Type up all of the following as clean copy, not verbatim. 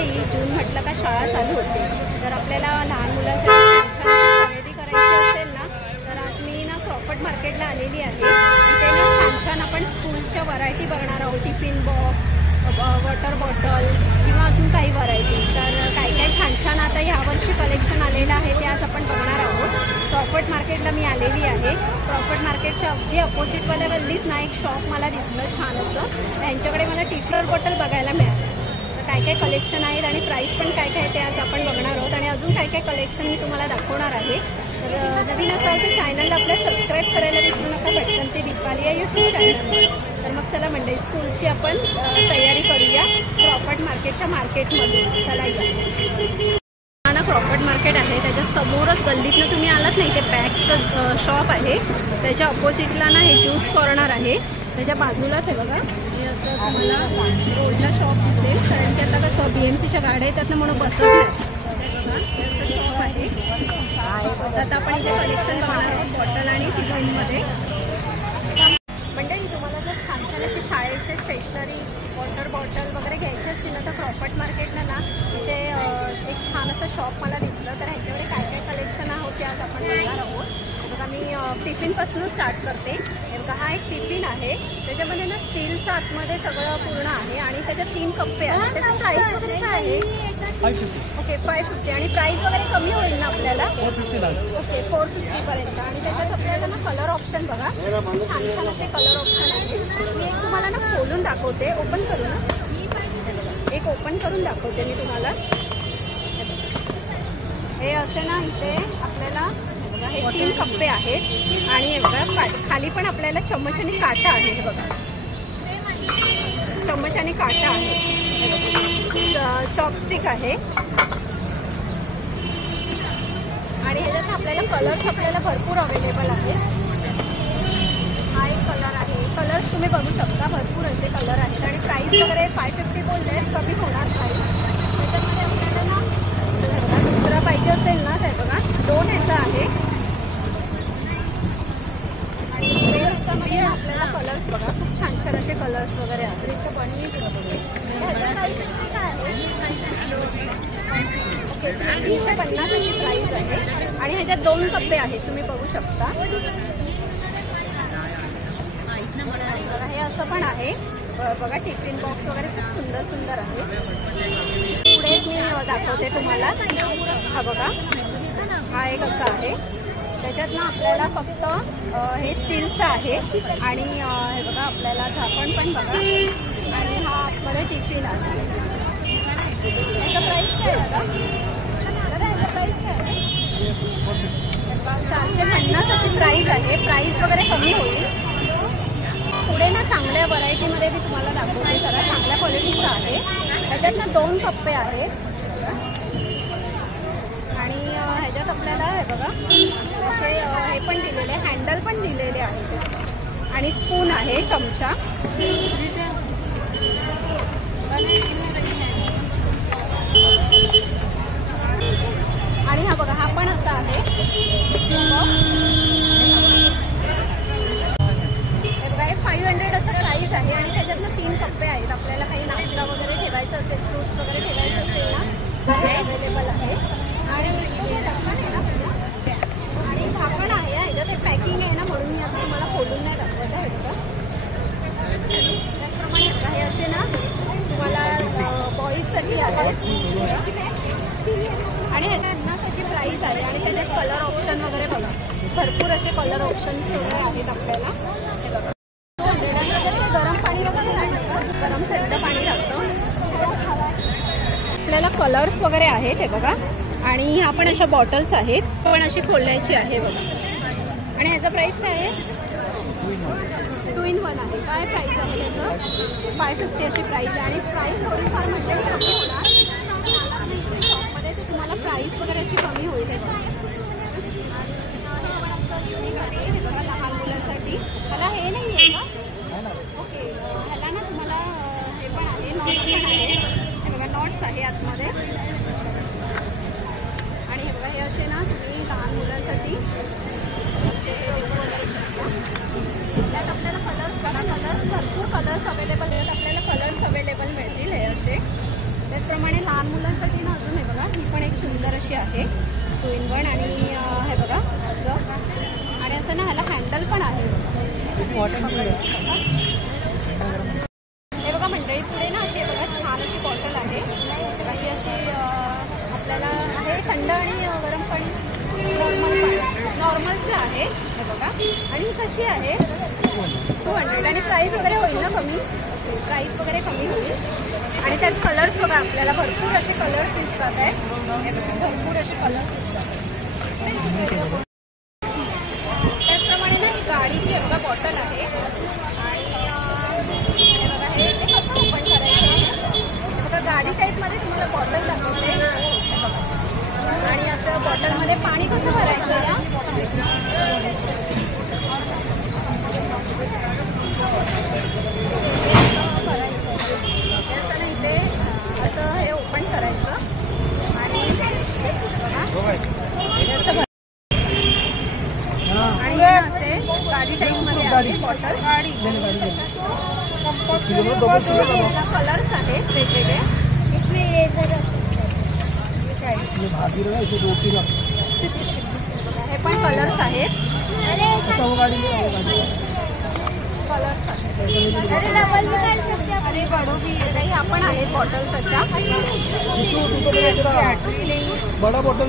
ही जून म्हटलं का शाळा चालू होते, तर आपल्याला लहान मुलांसाठी छान खरेदी करायची असेल ना, तर आज मी ना क्रॉफर्ड मार्केटला आलेली आहे। इथे ना छान छान आपण स्कूलच्या व्हरायटी बघणार आहोत, टिफिन बॉक्स, वॉटर बॉटल किंवा अजून काही व्हरायटी। तर काय काय छान छान आता ह्यावर्षी कलेक्शन आलेलं आहे ते आज आपण बघणार आहोत। क्रॉफर्ड मार्केटला मी आलेली आहे। क्रॉफर्ड मार्केटच्या अगदी अपोजिटवाल्या गल्लीत ना एक शॉप मला दिसलं छान असं, यांच्याकडे मला टिफिन बॉटल बघायला मिळालं। तर काय काय कलेक्शन आहेत आणि प्राईस पण काय काय ते आज आपण बघणार आहोत आणि अजून काय काय कलेक्शन मी तुम्हाला दाखवणार आहे। तर नवीन असाल तर चॅनलला आपल्या सबस्क्राईब करायला विसरू नका, भेटतं ते दीपाली या यूट्यूब चॅनलवर। तर मग चला मंडळी, स्कूलची आपण तयारी करूया क्रॉफर्ड मार्केटच्या मार्केटमध्ये। चला या ना, क्रॉफर्ड मार्केट आहे त्याच्या समोरच गल्लीतनं तुम्ही आलात नाही, ते बॅगचं शॉप आहे, त्याच्या अपोजिटला ना हे ज्यूस कॉर्नर आहे, त्याच्या बाजूलाच आहे बघा हे असं तुम्हाला रोडला शॉप दिसेल, कारण की आता कसं BMCच्या गाड्या येतात ना म्हणून बसत नाही बघा, हे असं शॉप आहे। आता आपण इथे कलेक्शन बघणार आहोत बॉटल आणि टिफिनमध्ये। मंडळी तुम्हाला जर छान छान असे शाळेचे स्टेशनरी, वॉटर बॉटल वगैरे घ्यायचे असतील ना, तर क्रॉफर्ड मार्केटला ना इथे एक छान असं शॉप मला दिसलं, तर ह्याच्याकडे काय काय कलेक्शन आहोत ते आज आपण बघणार आहोत। बघा मी टिफिनपासून स्टार्ट करते। हे बघा हा एक टिफिन आहे, त्याच्यामध्ये ना स्टीलचं आतमध्ये सगळं पूर्ण आहे आणि त्याच्यात 3 कप्पे आहेत। त्याचा प्राईस वगैरे काय आहे? 550. ओके 550 आणि प्राईस वगैरे कमी होईल ना आपल्याला? 450 ओके 450 पर्यंत। आणि त्याच्यात आपल्याला ना कलर ऑप्शन बघा, छान छान असे कलर ऑप्शन आहे। मी एक तुम्हाला ना खोलून दाखवते, ओपन करू ना, एक ओपन करून दाखवते मी तुम्हाला। हे असे ना इथे आपल्याला हे 3 कप्पे आहेत आणि हे बघा खाली पण आपल्याला चम्मच आणि काटा आहे, हे बघा चम्मच आणि काटा आहे, चॉपस्टिक आहे आणि ह्याच्यात आपल्याला कलर्स आपल्याला भरपूर अवेलेबल आहे। हा एक कलर आहे, कलर्स तुम्ही बघू शकता, भरपूर असे कलर आहेत आणि प्राईस वगैरे 550 बोलले, कमी होणार प्राईस। त्याच्यामध्ये आपल्याला ना दुसरा पाहिजे असेल ना तर बघा 2 ह्याचा आहे आणि ह्याच्यामध्ये आपल्याला कलर्स बघा खूप छान छान असे कलर्स वगैरे आहेत। इथे ओके 350 अशी प्राईस आहे आणि ह्याच्यात 2 कप्पे आहेत, तुम्ही बघू शकता। बघा हे असं पण आहे बघा, टिफिन बॉक्स वगैरे खूप सुंदर सुंदर आहे। पुढे मी दाखवते तुम्हाला, हा बघा हा एक असा आहे, त्याच्यात ना आपल्याला फक्त हे स्टीलचं आहे आणि हे बघा आपल्याला झाकण पण बघा आणि हा आतमध्ये टिफिन आहे। याचा प्राईस काय आहे दादा? याचा प्राईस काय आहे? 450 अशी प्राईस आहे, प्राईस वगैरे कमी होईल। पुढे ना चांगल्या व्हरायटीमध्ये मी तुम्हाला दाखवते, जरा चांगल्या क्वालिटीचं आहे। ह्याच्यात ना 2 कप्पे आहेत आणि ह्याच्यात आपल्याला हे बघा असे हे पण दिलेले, हँडल पण दिलेले आहे आणि स्पून आहे, चमचा आणि हा बघा हा पण असा आहे। हे बघा हे 500 असं प्राईस आहे आणि त्याच्यातनं 3 कप्पे आहेत। आपल्याला काही नाश्ता वगैरे ठेवायचं असेल, फ्रूट्स वगैरे ठेवायचं असेल ना तर हे अवेलेबल आहे आणि झाकण आहे, ह्याच्यात हे पॅकिंग आहे ना म्हणून मी आता तुम्हाला खोलून नाही दाखवत आहे। त्याचप्रमाणे हे असे ना तुम्हाला बॉईजसाठी आहेत आणि ह्याच्या 50 अशी प्राईस आहे आणि त्याच्यात कलर ऑप्शन वगैरे बघा, भरपूर असे कलर ऑप्शन सगळे आहेत आपल्याला। हे बघा गरम पाणी वगैरे लागतं, गरम थंड पाणी लागतं। आपल्याला कलर्स वगैरे आहेत हे बघा आणि ह्या पण अशा बॉटल्स आहेत, पण अशी खोलण्याची आहे बघा। आणि ह्याचा प्राईस काय आहे? 2 in 1 आहे। काय प्राईस आहे त्याचं? 550 अशी प्राईस आहे आणि प्राईस थोडीफार म्हटलं की कमी होणार शॉपमध्ये, तर तुम्हाला प्राईस वगैरे अशी कमी होईल। हे बघा हे बघा लहान मुलांसाठी, ह्याला हे नाही आहे का? ओके ह्याला ना तुम्हाला हे पण आहे, नॉट्स पण आहे, हे बघा नॉट्स आहे आतमध्ये आणि हे बघा हे असे ना तुम्ही लहान मुलांसाठी असे वगैरे शकता। त्यात आपल्याला कलर्स बघा, कलर्स भरपूर कलर्स अवेलेबल आहेत, आपल्याला कलर्स अवेलेबल मिळतील हे असे। त्याचप्रमाणे लहान अशी आहे 2 in 1 आणि हे बघा असं आणि असं ना ह्याला हँडल पण आहे हे बघा मंडळी. पुढे ना अशी बघा छान अशी बॉटल आहे ही अशी आपल्याला आहे थंड आणि गरम पाणी नॉर्मलचं आहे हे बघा. आणि ही कशी आहे 200 आणि प्राईस वगैरे होईल ना कमी प्राईस वगैरे कमी होईल. आणि त्यात कलर्स बघा आपल्याला भरपूर असे कलर्स दिसतात आहे भरपूर असे कलर्स दिसतात. त्याचप्रमाणे ना ही गाडीची आहे बघा बॉटल आहे आणि हे बघा हे कसं ओपन करायचं हे बघा गाडी टाईपमध्ये तुम्हाला बॉटल दाखवते आणि असं बॉटलमध्ये पाणी कसं भरायचं या असं ना इथे असं हे ओपन करायचं आणि असं आणि असे गाडी टाईपमध्ये आहे बॉटल. कलर्स आहेत वेगवेगळे हे पण कलर्स आहेत काही आपण आहेत बॉटल्स अशा बडा बॉटल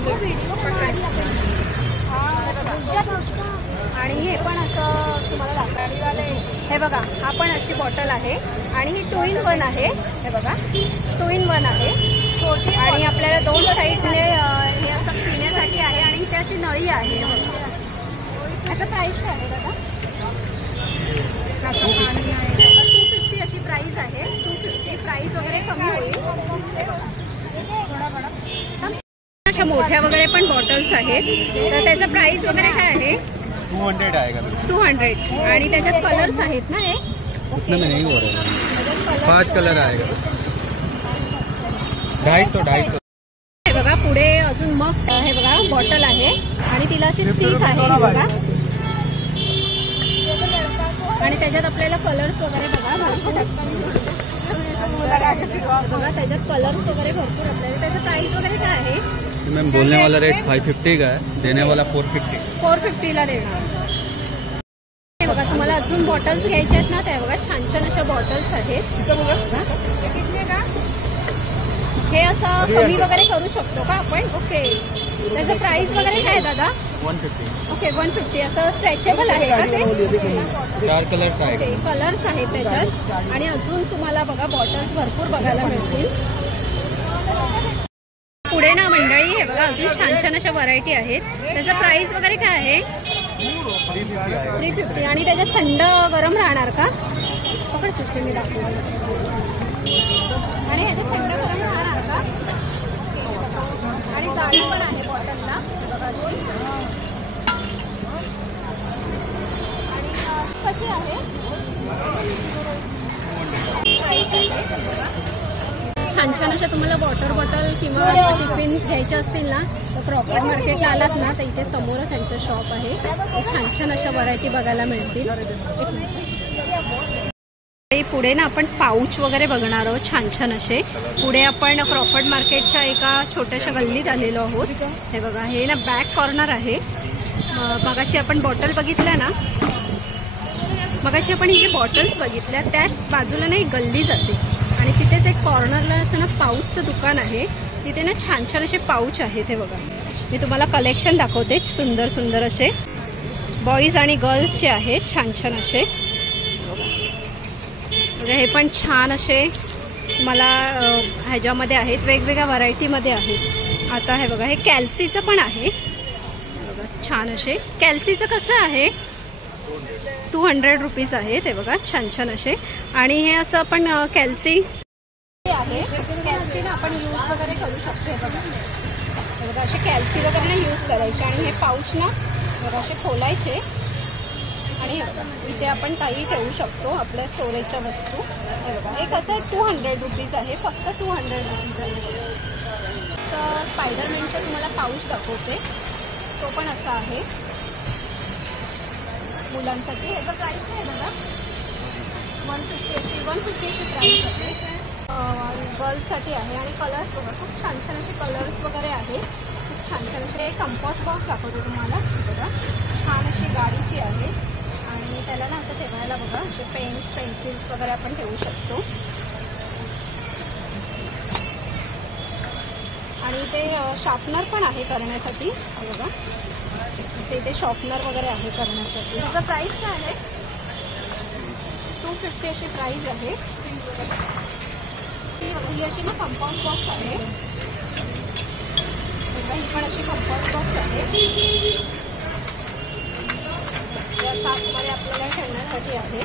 आणि हे पण असं तुम्हाला दाखवायला हे बघा हा पण अशी बॉटल आहे आणि ही 2 in 1 आहे हे बघा 2 in 1 आहे छोटी आणि आपल्याला 2 साईडने हे असं पिण्यासाठी आहे आणि इथे अशी नळी आहे याचा प्राईस काय आहे दादा 250 अशी प्राईस आहे 250 प्राईस वगैरे कमी होईल. अशा मोठ्या वगैरे पण बॉटल्स आहेत तर त्याचा प्राईस वगैरे काय आहे 200 आएगा 200 आणि त्याच्यात कलर्स आहेत ना हे उतने में नहीं हो रहा है 5 कलर आएगा 250 हे बघा पुढे अजून मग हे बघा बॉटल आहे आणि तिला अशी स्टिक आहे हे बघा आणि त्याच्यात आपल्याला कलर्स वगैरे बघा त्याच्यात कलर्स वगैरे भरपूर आपल्याला त्याचा प्राइस वगैरे काय आहे मैम बोलने वाला रेट 550 का है देने वाला 450 ला देणार. हे बघा तुम्हाला अजून बॉटल्स घ्यायचे आहेत ना त्या बघा छान छान अशा बॉटल्स आहेत हे असं कमी वगैरे करू शकतो का आपण. ओके त्याचं प्राइस वगैरे काय आहे दादा 150 ओके 150 असं स्ट्रेचेबल आहे का ते 4 कलर्स आहे ओके कलर्स आहेत त्याच्यात आणि अजून तुम्हाला बघा बॉटल्स भरपूर बघायला मिळतील. पुढे ना मंडळी हे बघा अजून छान छान अशा व्हरायटी आहेत त्याचा प्राइस वगैरे काय आहे 350 आणि त्याच्यात थंड गरम राहणार का पकड सृष्टी मी दाखवते आणि ह्याच्यात थंड गरम राहणार का आणि जाळी पण आहे बॉटलला बघा अशी आणि कशी आहे प्राइस आहे बघा छान छान अशा तुम्हाला वॉटर बॉटल किंवा टिफिन घ्यायचे असतील ना तर क्रॉफर्ड मार्केटला आलात ना तर इथे समोरच यांचं शॉप आहे छान छान अशा व्हरायटी बघायला मिळतील. पुढे ना आपण पाऊच वगैरे बघणार आहोत छान छान असे. पुढे आपण क्रॉफर्ड मार्केटच्या एका छोट्याशा गल्लीत आलेलो आहोत. हे बघा हे ना बॅक कॉर्नर आहे. मगाशी आपण बॉटल बघितल्या ना मगाशी आपण इथे बॉटल्स बघितल्या त्याच बाजूला ना एक गल्ली जाते आणि तिथेच एक कॉर्नरला असं ना पाऊचचं दुकान आहे तिथे ना छान छान असे पाऊच आहेत. हे बघा मी तुम्हाला कलेक्शन दाखवते सुंदर सुंदर असे बॉईज आणि गर्ल्सचे आहेत छान छान असे. हे पण छान असे मला ह्याच्यामध्ये आहेत वेगवेगळ्या व्हरायटीमध्ये आहेत. आता हे बघा हे कॅल्सीचं पण आहे बघा छान असे. कॅल्सीचं कसं आहे 200 रुपीज आहे ते बघा छान छान असे. आणि हे असं आपण कॅल्सी आहे कॅल्सीनं आपण यूज वगैरे करू शकतो. हे बघा असे कॅल्सी वगैरे ना यूज करायचे आणि हे पाऊच ना बघा असे खोलायचे आणि हे बघा इथे आपण काही ठेवू शकतो आपल्या स्टोरेजच्या वस्तू. हे बघा हे कसं आहे 200 रुपीज आहे फक्त 200 रुपीज आहे. तर स्पायडरमॅनचं तुम्हाला पाऊच दाखवते तो पण असा आहे मुलांसाठी. ह्याचा प्राईस आहे बघा 150 अशी प्राईस आहे. गर्ल्ससाठी आहे आणि कलर्स बघा खूप छान छान असे कलर्स वगैरे आहेत. छान छान असे कंपॉस बॉक्स दाखवते तुम्हाला. बघा छान अशी गाडीची आहे आणि त्याला ना असं ठेवायला बघा असे पेन्स पेन्सिल्स वगैरे आपण ठेवू शकतो. आणि ते शॉर्पनर पण आहे करण्यासाठी. बघा असे इथे शॉर्पनर वगैरे आहे करण्यासाठी. त्याचा प्राईस काय आहे? 250 अशी प्राईस आहे. ही अशी ना कंपाऊंड बॉक्स आहे. ही पण अशी कंपाऊंड बॉक्स आहे. या सातमध्ये आपल्याला ठेवण्यासाठी आहे.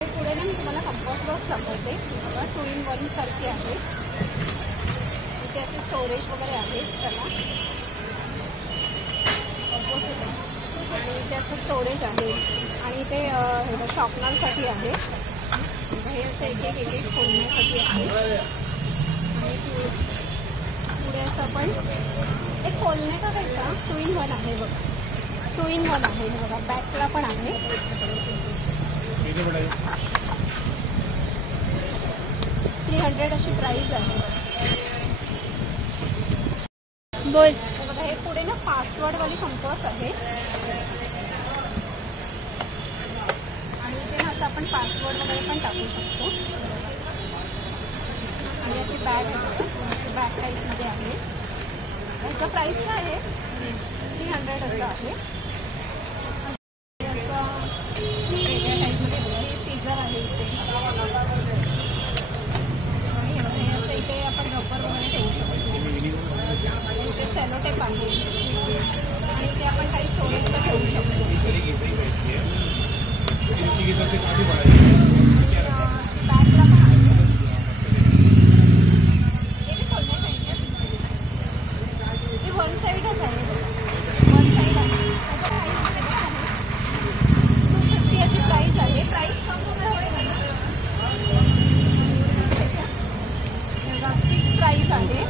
पुढे ना मी तुम्हाला कंपास बॉक्स दाखवते. बघा 2 in 1 सारखी आहे. इथे असे स्टोरेज वगैरे आहे त्याला. आणि इथे असं स्टोरेज आहे आणि इथे शॉर्पनरसाठी आहे. हे असं एक एक खोलण्यासाठी आहे. आणि पुढे असं आपण एक खोलणे का कैसा 2 in 1 आहे. बघा 2 in 1 आहे. बघा बॅकला पण आहे. 300 अशी प्राईस आहे. बोल. बघा हे पुढे ना पासवर्डवाली कंपास आहे आणि इथे ना असं आपण पासवर्ड वगैरे पण टाकू शकतो. आणि अशी बॅग आहे. अशी बॅग टाईपमध्ये आहे. याचा प्राईस काय आहे? 300 असं आहे. असं वेगळ्या टाईपमध्ये हे सीझर आहे इथे. आणि असं इथे आपण रबर वगैरे ठेवू शकतो. इथे सेलोटेप आहे आणि इथे आपण काही स्टोरेजला ठेवू शकतो. बॅगला पण आहे. हे खोलणे पाहिजे. हे वन साईडच आहे. वन साईड आहे. त्याचा प्राईस आहे 250 अशी प्राईस आहे. प्राईस कम वगैरे होईल ना. फिक्स प्राईस आहे.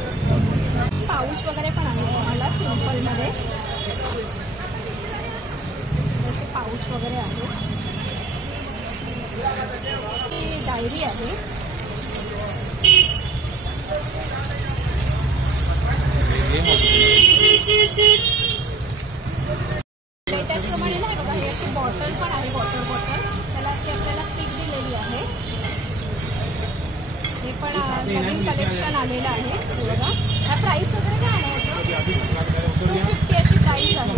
पाऊच वगैरे पण आहे तुम्हाला सिम्पलमध्ये. जसे पाऊच वगैरे आहे. ही डायरी आहे. त्याचप्रमाणे नाही बघा ही अशी बॉटल पण आहे. वॉटर बॉटल त्याला अशी आपल्याला स्टिक दिलेली आहे. हे पण नवीन कलेक्शन आलेलं आहे. बघा हा प्राईस वगैरे काय आहे? 250 अशी प्राईस आहे.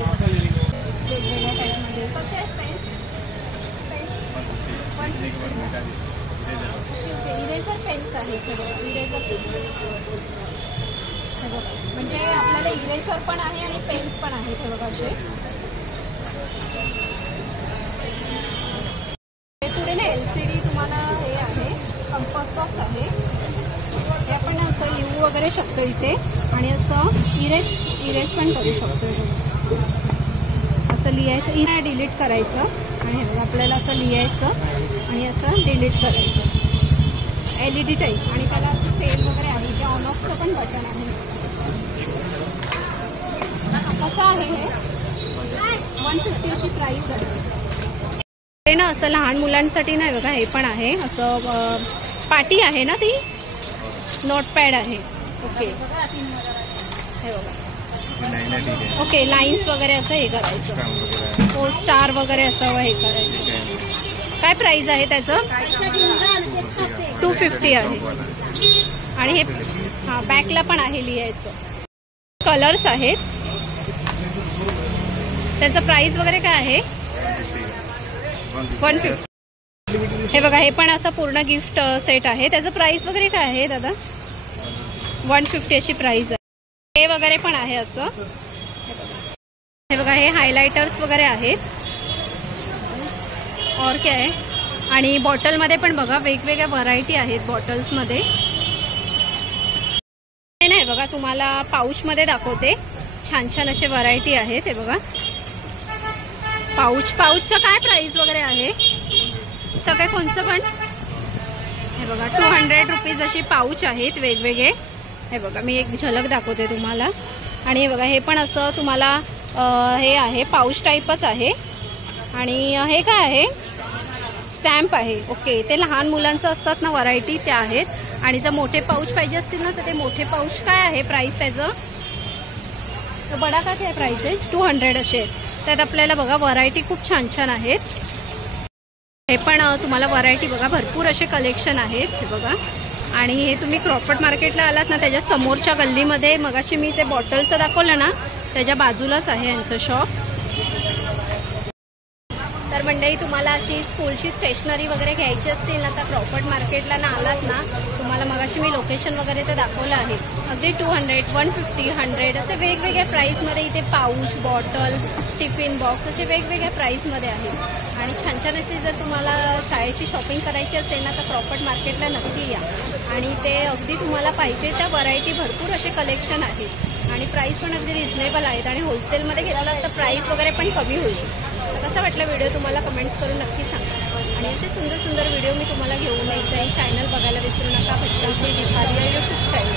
वेगवेगळ्या टाईपमध्ये. कसे आहेत पेन्स? इरेझर पेन्स आहेत. इरेझर हे बघा म्हणजे आपल्याला इरेझर पण आहे आणि पेन्स पण आहेत. हे बघा असे. पुढे ना LCD तुम्हाला हे आहे कंपास बॉक्स आहे. हे आपण असं लिहू वगैरे शकतो इथे आणि असं इरेज पण करू शकतो. असं लिहायचं इथे डिलीट करायचं आणि हे आपल्याला असं लिहायचं आणि असं डिलीट करायचं. LED टाईप आणि त्याला असं सेल वगैरे आहे. इथे ऑन ऑफचं पण बटन आहे. कसं आहे हे? 150 अशी प्राईस आहे. हे ना असं लहान मुलांसाठी नाही बघा. हे पण आहे असं पाटी आहे ना ती. नोटपॅड आहे. ओके हे बघा. ओके लाईन्स वगैरे असं हे करायचं. हो स्टार वगैरे असं हे करायचं. काय प्राईस आहे त्याचं? 250 आहे. आणि हे हां बॅकला पण आहे लिहायचं. कलर्स आहेत. त्याचं प्राईस वगैरे काय आहे? 150. हे बघा हे पण असं पूर्ण गिफ्ट सेट आहे. त्याचं प्राईस वगैरे काय आहे दादा? 150 अशी प्राईस आहे. हे वगैरे पण आहे असं. हे बघा हे हायलायटर्स वगैरे आहेत. और काय आहे? आणि बॉटलमध्ये पण बघा वेगवेगळ्या व्हरायटी आहेत बॉटल्समध्ये. नाही बघा तुम्हाला पाऊचमध्ये दाखवते. छान छान असे व्हरायटी आहेत. हे बघा पाऊचचं काय प्राईस वगैरे आहे? सगळे कोणचं पण? हे बघा 200 रुपीज अशी पाऊच आहेत वेगवेगळे. हे बघा मी एक झलक दाखवते तुम्हाला. आणि हे बघा हे पण असं तुम्हाला हे आहे पाऊच टाईपच आहे. आणि हे काय आहे? स्टॅम्प आहे. ओके, ते लहान मुलांचं असतात ना व्हरायटी त्या आहेत. आणि जर मोठे पाऊच पाहिजे असतील ना तर ते मोठे पाऊच काय आहे प्राइस त्याचं? तर बडा का काय प्राइस आहे? 200 असे आहेत. त्यात आपल्याला बघा व्हरायटी खूप छान छान आहेत. हे पण तुम्हाला व्हरायटी बघा भरपूर असे कलेक्शन आहेत हे बघा. आणि हे तुम्ही क्रॉफर्ड मार्केटला आलात ना त्याच्या समोरच्या गल्लीमध्ये मगाशी मी जे बॉटलचं दाखवलं ना त्याच्या बाजूलाच आहे यांचं शॉप. तर मंडळी तुम्हाला अशी स्कूलची स्टेशनरी वगैरे घ्यायची असतील ना तर क्रॉफर्ड मार्केटला ना आलात ना तुम्हाला मगाशी मी लोकेशन वगैरे ते दाखवलं आहे. अगदी 200, 150, 100 असे वेगवेगळ्या प्राईसमध्ये इथे पाऊच, बॉटल, टिफिन बॉक्स असे वेगवेगळ्या प्राईसमध्ये आहेत. आणि छान छान अशी जर तुम्हाला शाळेची शॉपिंग करायची असेल ना तर क्रॉफर्ड मार्केटला नक्की या. आणि ते अगदी तुम्हाला पाहिजे त्या व्हरायटी भरपूर असे कलेक्शन आहेत आणि प्राईस पण अगदी रिजनेबल आहेत. आणि होलसेलमध्ये घेतला तर प्राईस वगैरे पण कमी होईल. कसा वाटला व्हिडिओ तुम्हाला कमेंट्स करून नक्की सांगा. आणि असे सुंदर सुंदर व्हिडिओ मी तुम्हाला घेऊन यायचं आहे. चॅनल बघायला विसरू नका. भटकंती विभाग या यूट्यूब चॅनल.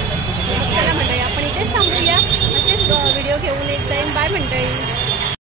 चला मंडळी आपण इथेच थांबूया. असेच व्हिडिओ घेऊन यायचं आहे. बाय मंडळी.